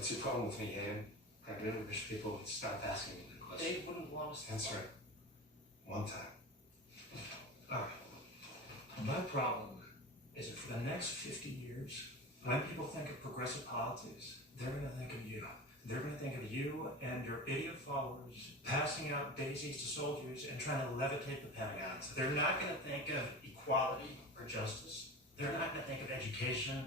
What's your problem with me, Hayden? I really wish people would stop asking me the question. They wouldn't want us to answer it. One time. All right. My problem is that for the next 50 years, when people think of progressive politics, they're going to think of you. They're going to think of you and your idiot followers passing out daisies to soldiers and trying to levitate the Pentagon. They're not going to think of equality or justice. They're not going to think of education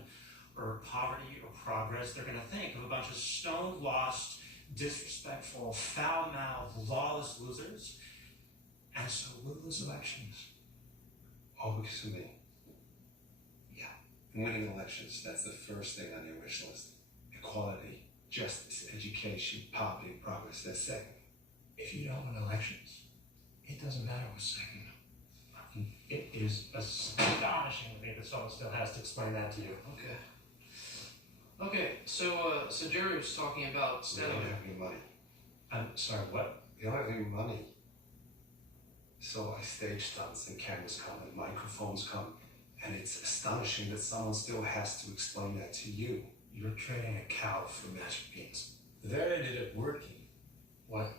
or poverty or progress. They're going to think of a bunch of stone-lost, disrespectful, foul-mouthed, lawless losers. And so we'll lose elections. All because of me. Yeah. Winning elections, that's the first thing on your wish list. Equality, justice, education, poverty, progress, that's second. If you don't win elections, it doesn't matter what's second. It is astonishing to me that someone still has to explain that to you. Okay, so Jerry was talking about We standing. don't have any money. I'm sorry, what? We don't have any money. So I stage stunts and cameras come and microphones come. And it's astonishing that someone still has to explain that to you. You're trading a cow for magic beans. That ended up working. What?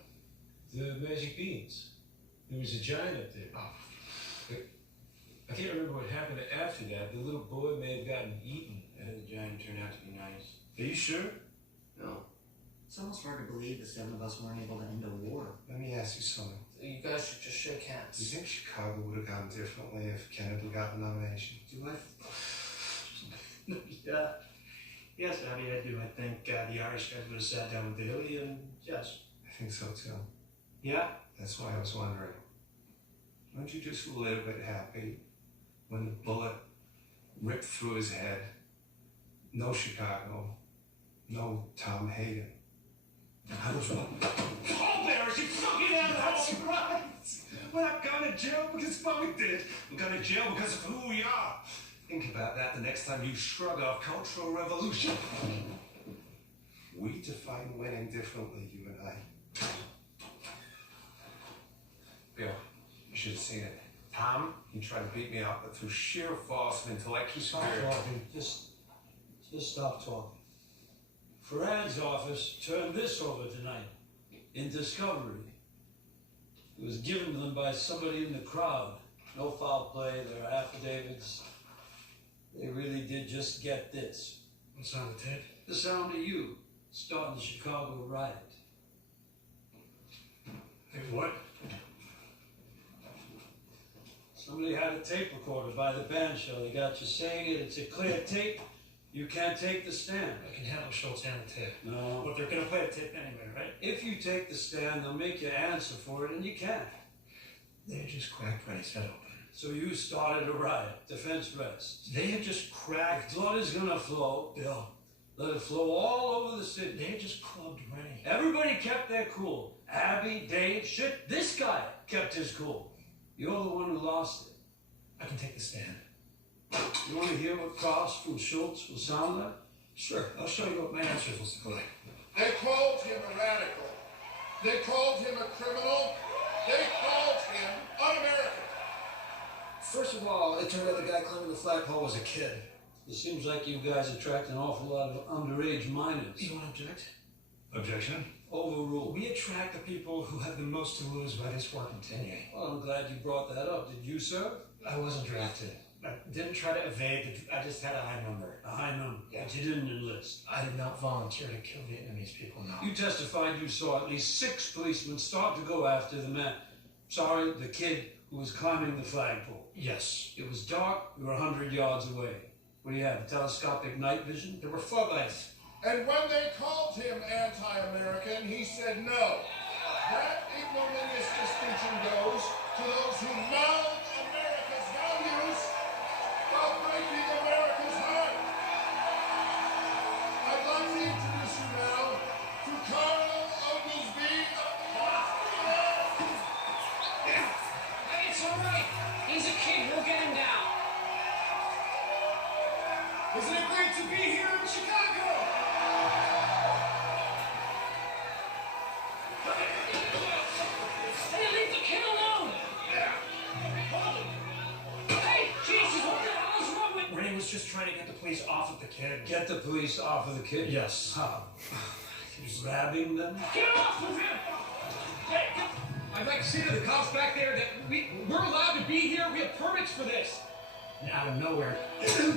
The magic beans. There was a giant up there. Oh. I can't remember what happened after that. The little boy may have gotten eaten. And the giant turned out to be nice. Are you sure? No. It's almost hard to believe the 7 of us weren't able to end a war. Let me ask you something. You guys should just shake Do you hands. think Chicago would have gone differently if Kennedy got the nomination? Do I? Yeah. Yes, I mean, I do. I think the Irish guys would have sat down with Daly, and yes. I think so too. Yeah? That's why I was wondering. Weren't you just a little bit happy when the bullet ripped through his head? No Chicago, no Tom Hayden. I was wrong. Pallbearers, you fucking assholes! That's right! We're not going to jail because of what we did. We're going to jail because of who we are. Think about that the next time you shrug off cultural revolution. We define winning differently, you and I. Bill, you should have seen it. Tom, he tried to beat me up, but through sheer force and intellectual Stop spirit. talking. Just stop talking. Farrad's office turned this over tonight in discovery. It was given to them by somebody in the crowd. No foul play, there are affidavits. They really did just get this. What's on the tape? The sound of you starting the Chicago riot. Hey, what? Somebody had a tape recorder by the band show. They got you saying it. It's a clear tape. You can't take the stand. I can handle Schultz and the tape. No. But they're gonna play the tape anyway, right? If you take the stand, they'll make you answer for it, and you can't. They just cracked Freddie's head open. So you started a riot. Defense rests. They had just cracked. Blood is gonna flow. Bill. Let it flow all over the city. They had just clubbed Rennie. Everybody kept their cool. Abby, Dave, shit. This guy kept his cool. You're the one who lost it. I can take the stand. You want to hear what Cross from Schultz will sound like? Sure, I'll show you what my answers will look like. They called him a radical. They called him a criminal. They called him un-American. First of all, it turned out the guy climbing the flagpole was a kid. It seems like you guys attract an awful lot of underage minors. You want to object? Objection? Overruled. We attract the people who have the most to lose by this war continuing. Well, I'm glad you brought that up. Did you, sir? I wasn't drafted. I didn't try to evade. I just had a high number. A high number. Yeah. But you didn't enlist. I did not volunteer to kill Vietnamese people, no. You testified you saw at least 6 policemen start to go after the man. Sorry, the kid who was climbing the flagpole. Yes. It was dark. We were 100 yards away. What do you have, telescopic night vision? There were floodlights. And when they called him anti-American, he said no. That ignominious distinction goes to those who mouth America's values while breaking America's heart. I'd like to introduce you now to Carl Oglesby of the Hey, it's all right. He's a kid. We'll get him down. Isn't it great to be here in Chicago? Hey, leave the kid alone. What the kid. Get the police off of the kid? Yes. How? Grabbing them? Get off of him! Hey, I'd like to say to the cops back there that we're allowed to be here. We have permits for this. And out of nowhere, it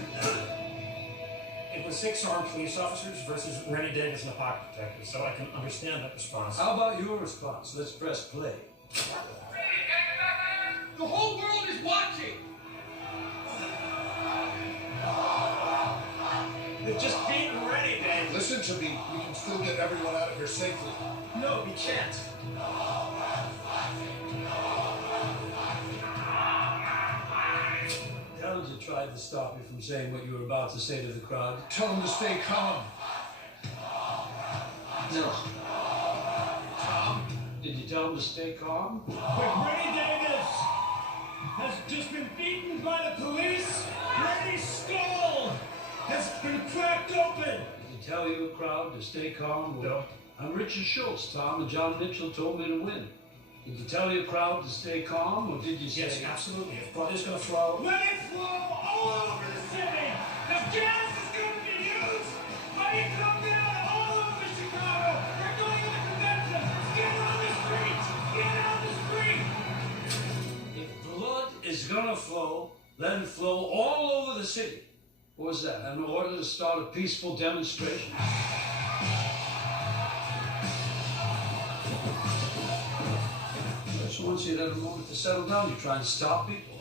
was 6 armed police officers versus Rennie Davis and a pocket detective, so I can understand that response. How about your response? Let's press play. The whole world is watching. They've just beaten Rennie Davis. Listen to me. We can still get everyone out of here safely. No, we can't. Townsend tried to stop you from saying what you were about to say to the crowd. Tell them to stay calm. No. Tom, did you tell him to stay calm? But Rennie Davis has just been beaten by the police. Rennie's skull has been cracked open. Did he tell you, crowd, to stay calm? No. I'm Richard Schultz, Tom, and John Mitchell told me to win. Did you tell your crowd to stay calm, or did you say... Yes, absolutely. If blood is going to flow, let it flow all over the city. If gas is going to be used, let it come down all over Chicago. We're going to the convention. Get on the streets. Get on the street. If blood is gonna flow, let it flow all over the city. What was that? An order to start a peaceful demonstration? Just once you had a moment to settle down, you're trying to stop people.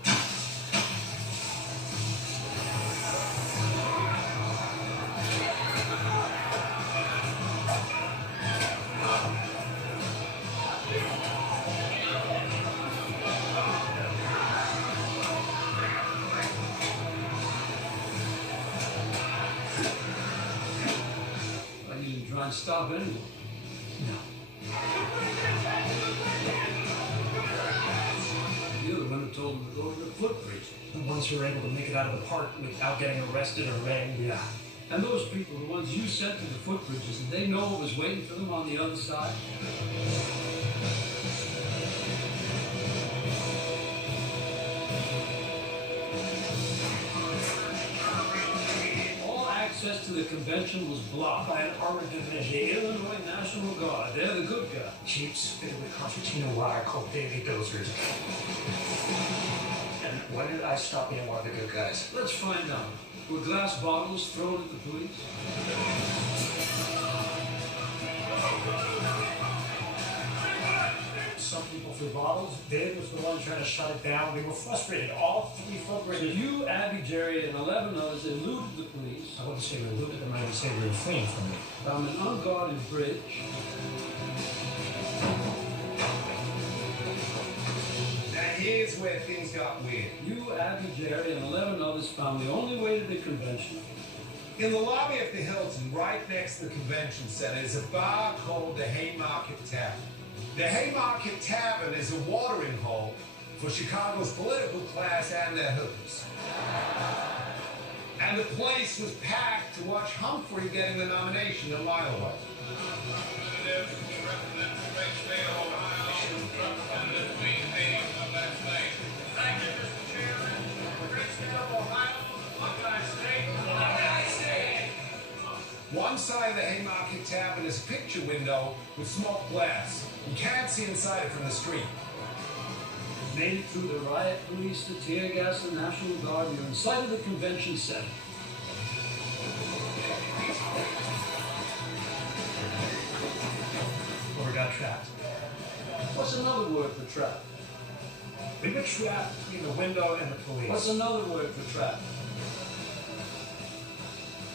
You didn't try and stop anyone. You're the one who told them to go to the footbridge. The ones who were able to make it out of the park without getting arrested or rained. Yeah. And those people, the ones you sent to the footbridges, did they know what was waiting for them on the other side? All access to the convention was blocked by an armored division, the Illinois National Guard. They're the good guys. Jeeps fitted with concertina wire called baby dozers. And when did I stop being one of the good guys? Let's find out. Were glass bottles thrown at the police? Some people threw bottles. Dave was the one trying to shut it down. We were frustrated. All 3 So footbridges. you, Abby, Jerry, and 11 others eluded the police. I wouldn't say we eluded them. I would say we were fleeing from them. Found an unguarded bridge. Now here's where things got weird. You, Abby, Jerry, and 11 others found the only way to the convention. In the lobby of the Hilton, right next to the convention center, is a bar called the Haymarket Tavern. The Haymarket Tavern is a watering hole for Chicago's political class and their hookers. And the place was packed to watch Humphrey getting the nomination a mile away. Thank you, Mr. Chairman. Great state of Ohio. What can I say? What can I say? One side of the Haymarket Tavern is a picture window with smoked glass. You can't see inside it from the street. Made it through the riot police, the tear gas, the National Guard. You're in sight of the convention center. Or we got trapped. What's another word for trap? We were trapped between the window and the police. What's another word for trap?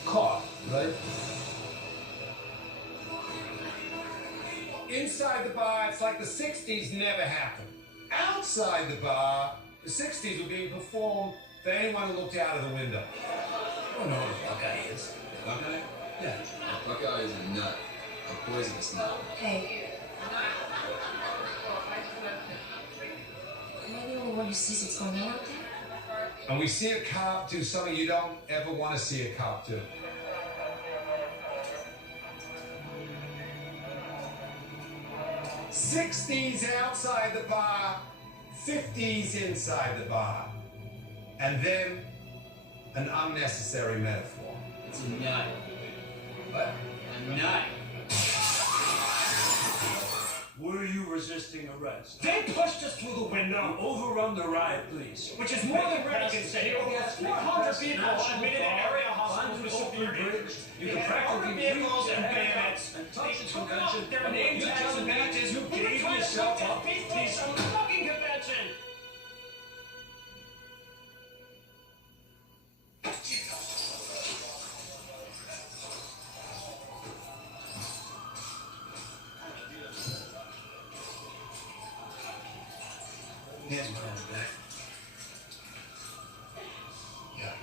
Caught, right? Inside the bar, it's like the 60s never happened. Outside the bar, the 60s were being performed for anyone who looked out of the window. I don't know what a Buckeye is. Buckeye? Yeah. Buckeye is a nut. A poisonous nut. Hey. Maybe we want to see what's going on out there? And we see a cop do something you don't ever want to see a cop do. '60s outside the bar, '50s inside the bar. And then an unnecessary metaphor. It's a nut. What? A nut. Were you resisting arrest? They pushed us through the window, You overrun the riot, please. which is more than Rick can say. Over 400 people admitted in area hospitals with severe injuries. You They can had armored practically vehicles reach and the bayonets. and They touch the took convention. out their name You tags tell and me badges. you We were gave trying to yourself protest up peacefully at some peacefully. fucking convention. Hands behind the back. Yeah.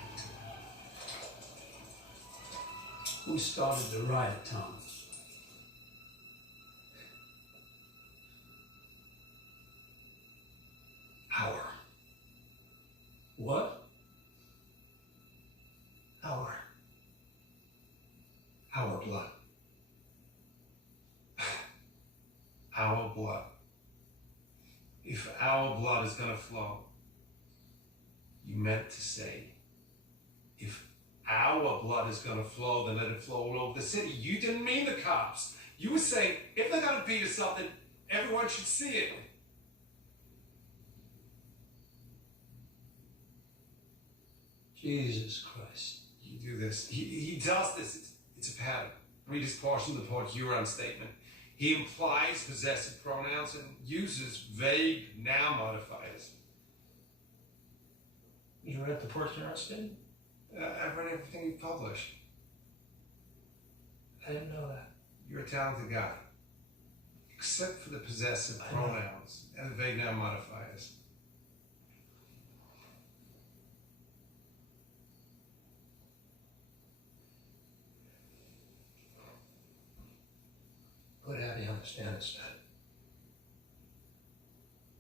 Who started the riot, Tom? Our. What? Our blood. Our blood. If our blood is gonna flow, you meant to say, if our blood is gonna flow, then let it flow all over the city. You didn't mean the cops. You were saying, if they're gonna beat us up, then everyone should see it. Jesus Christ. You do this. He does this. It's a pattern. Read his portion of the Port Huron statement. He implies possessive pronouns and uses vague noun modifiers. You read the Port Huron statement? I've read everything he published. I didn't know that. You're a talented guy. Except for the possessive I know. pronouns and the vague noun modifiers. Glad to have you understand this, Dad.